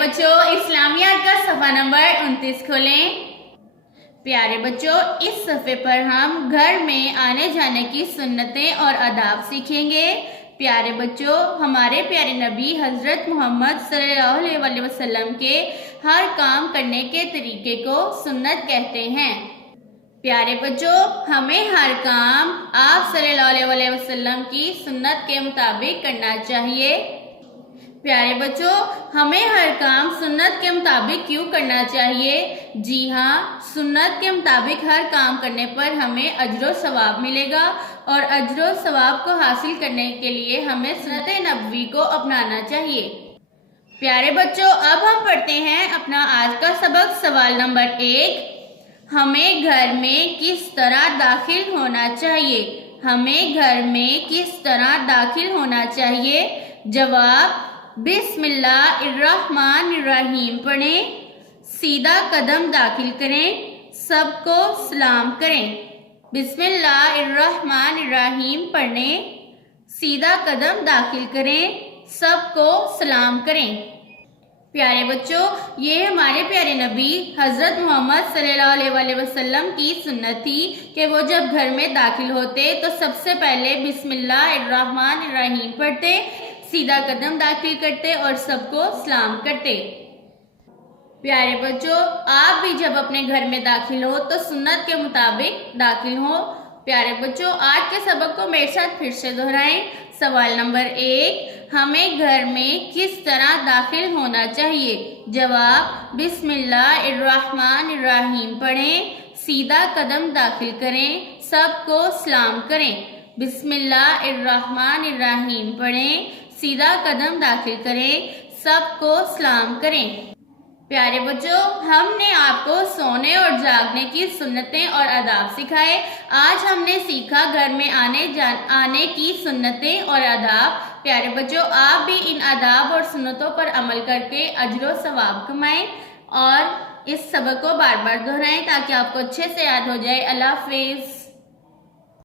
بچوں اسلامیات کا صفحہ نمبر 29 کھولیں۔ پیارے بچوں اس صفحے پر ہم گھر میں آنے جانے کی سنتیں اور آداب سیکھیں گے۔ پیارے بچوں ہمارے پیارے نبی حضرت محمد صلی اللہ علیہ وسلم کے ہر کام کرنے کے طریقے کو سنت کہتے ہیں۔ پیارے بچوں ہمیں ہر کام آپ صلی اللہ علیہ وسلم کی سنت کے مطابق کرنا چاہیے۔ پیارے بچوں ہمیں ہر کام سنت کے مطابق کیوں کرنا چاہیے؟ جی ہاں، سنت کے مطابق ہر کام کرنے پر ہمیں اجر و ثواب ملے گا، اور اجر و ثواب کو حاصل کرنے کے لیے ہمیں سنت نبوی کو اپنانا چاہیے۔ پیارے بچوں اب ہم پڑھتے ہیں اپنا آج کا سبق۔ سوال نمبر 1، ہمیں گھر میں کس طرح داخل ہونا چاہیے؟ ہمیں گھر میں کس طرح داخل ہونا چاہیے؟ جواب، بسم اللہ الرحمن الرحیم پڑھیں، سیدھا قدم داخل کریں، سب کو سلام کریں۔ بسم اللہ الرحمن الرحیم پڑھیں، سیدھا قدم داخل کریں، سب کو سلام کریں۔ پیارے بچوں یہ ہمارے پیارے نبی حضرت محمد صلی اللہ علیہ وسلم کی سنت تھی کہ وہ جب گھر میں داخل ہوتے تو سب سے پہلے بسم اللہ الرحمن الرحیم پڑھتے، سیدھا قدم داخل کرتے اور سب کو سلام کرتے۔ پیارے بچوں آپ بھی جب اپنے گھر میں داخل ہو تو سنت کے مطابق داخل ہو۔ پیارے بچوں آج کے سبق کو میرے ساتھ پھر سے دہرائیں۔ سوال نمبر 1، ہمیں گھر میں کس طرح داخل ہونا چاہیے؟ جواب، بسم اللہ الرحمن الرحیم پڑھیں، سیدھا قدم داخل کریں، سب کو سلام کریں۔ بسم اللہ الرحمن الرحیم پڑھیں، سیدھا قدم داخل کریں، سب کو سلام کریں۔ پیارے بچوں ہم نے آپ کو سونے اور جاگنے کی سنتیں اور آداب سکھائے۔ آج ہم نے سیکھا گھر میں آنے کی سنتیں اور آداب۔ پیارے بچوں آپ بھی ان آداب اور سنتوں پر عمل کر کے اجر و ثواب کمائیں اور اس سبق کو بار بار دہرائیں تاکہ آپ کو اچھے سے یاد ہو جائے۔ اللہ حافظ۔